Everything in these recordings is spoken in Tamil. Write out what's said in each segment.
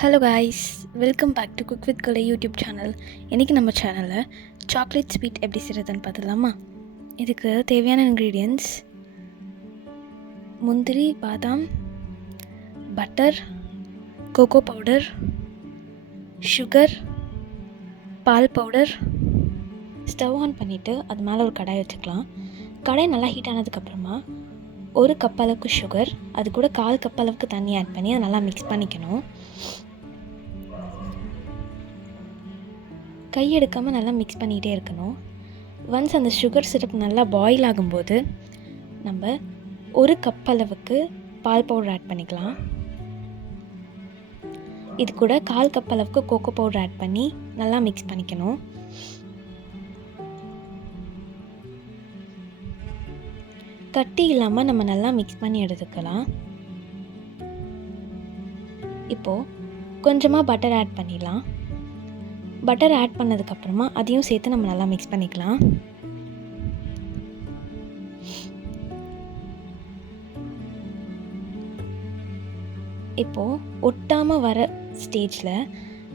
Hello guys, welcome back to cook with Kalai YouTube channel. இன்றைக்கி நம்ம சேனலில் சாக்லேட் ஸ்வீட் எப்படி செய்கிறதுன்னு பார்த்துடலாமா? இதுக்கு தேவையான இன்க்ரீடியன்ட்ஸ்: முந்திரி, பாதாம், பட்டர், கோகோ பவுடர், சுகர், பால் பவுடர். ஸ்டவ் ஆன் பண்ணிவிட்டு அது மேலே ஒரு கடாய் வச்சுக்கலாம். கடாய் நல்லா ஹீட் ஆனதுக்கப்புறமா 1 கப் அளவுக்கு சுகர், அது கூட 1/4 கப் அளவுக்கு தண்ணி ஆட் பண்ணி அதை நல்லா மிக்ஸ் பண்ணிக்கணும். கை எடுக்காமல் நல்லா மிக்ஸ் பண்ணிகிட்டே இருக்கணும். ஒன்ஸ் அந்த சுகர் சிரப் நல்லா பாயில் ஆகும்போது நம்ம 1 கப் அளவுக்கு பால் பவுடர் ஆட் பண்ணிக்கலாம். இது கூட 1/4 கப் அளவுக்கு கோகோ பவுடர் ஆட் பண்ணி நல்லா மிக்ஸ் பண்ணிக்கணும். கட்டி இல்லாமல் நம்ம நல்லா மிக்ஸ் பண்ணி எடுத்துக்கலாம். இப்போது கொஞ்சமாக பட்டர் ஆட் பண்ணிடலாம். பட்டர் ஆட் பண்ணதுக்கப்புறமா அதையும் சேர்த்து நம்ம நல்லா மிக்ஸ் பண்ணிக்கலாம். இப்போது ஒட்டாமல் வர ஸ்டேஜில்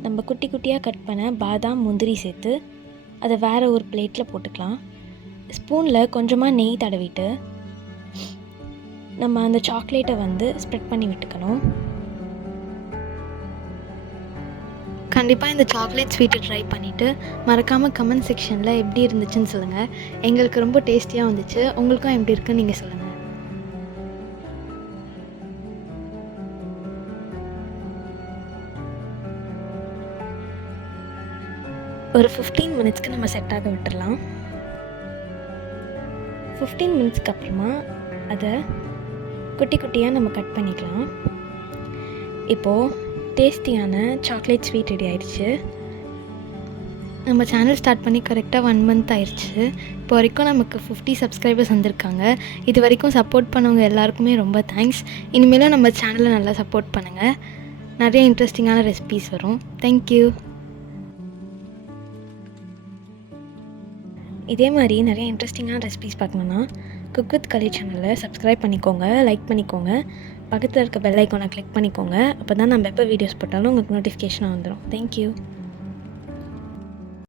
நம்ம குட்டி குட்டியாக கட் பண்ண பாதாம், முந்திரி சேர்த்து அதை வேறு ஒரு பிளேட்டில் போட்டுக்கலாம். ஸ்பூனில் கொஞ்சமாக நெய் தடவிட்டு நம்ம அந்த சாக்லேட்டை ஸ்ப்ரெட் பண்ணி விட்டுக்கணும். கண்டிப்பாக இந்த சாக்லேட் ஸ்வீட்டை ட்ரை பண்ணிவிட்டு மறக்காமல் கமெண்ட் செக்ஷனில் எப்படி இருந்துச்சுன்னு சொல்லுங்கள். எங்களுக்கு ரொம்ப டேஸ்டியாக வந்துச்சு. உங்களுக்கும் எப்படி இருக்குன்னு நீங்கள் சொல்லுங்கள். ஒரு 15 மினிட்ஸ்க்கு நம்ம செட் ஆக விட்டுடலாம். 15 மினிட்ஸ்க்கு அப்புறமா அதை குட்டி குட்டியாக நம்ம கட் பண்ணிக்கலாம். இப்போது டேஸ்டியான சாக்லேட் ஸ்வீட் ரெடி ஆயிடுச்சு. நம்ம சேனல் ஸ்டார்ட் பண்ணி கரெக்டாக 1 மந்த் ஆயிடுச்சு. இப்போ வரைக்கும் நமக்கு 50 சப்ஸ்கிரைபர்ஸ் வந்திருக்காங்க. இது வரைக்கும் சப்போர்ட் பண்ணவங்க எல்லாருக்குமே ரொம்ப தேங்க்ஸ். இனிமேலும் நம்ம சேனலை நல்லா சப்போர்ட் பண்ணுங்கள். நிறைய இன்ட்ரெஸ்டிங்கான ரெசிபீஸ் வரும். தேங்க்யூ. இதே மாதிரி நிறைய இன்ட்ரெஸ்டிங்கான ரெசிபீஸ் பார்க்கணுன்னா குக் வித் கலை சேனலை சப்ஸ்கிரைப் பண்ணிக்கோங்க, லைக் பண்ணிக்கோங்க, பக்கத்தில் இருக்க பெல் ஐக்கானை கிளிக் பண்ணிக்கோங்க. அப்போ தான் நம்ம எப்போ வீடியோஸ் போட்டாலும் உங்களுக்கு நோட்டிஃபிகேஷனாக வந்துடும். தேங்க்யூ.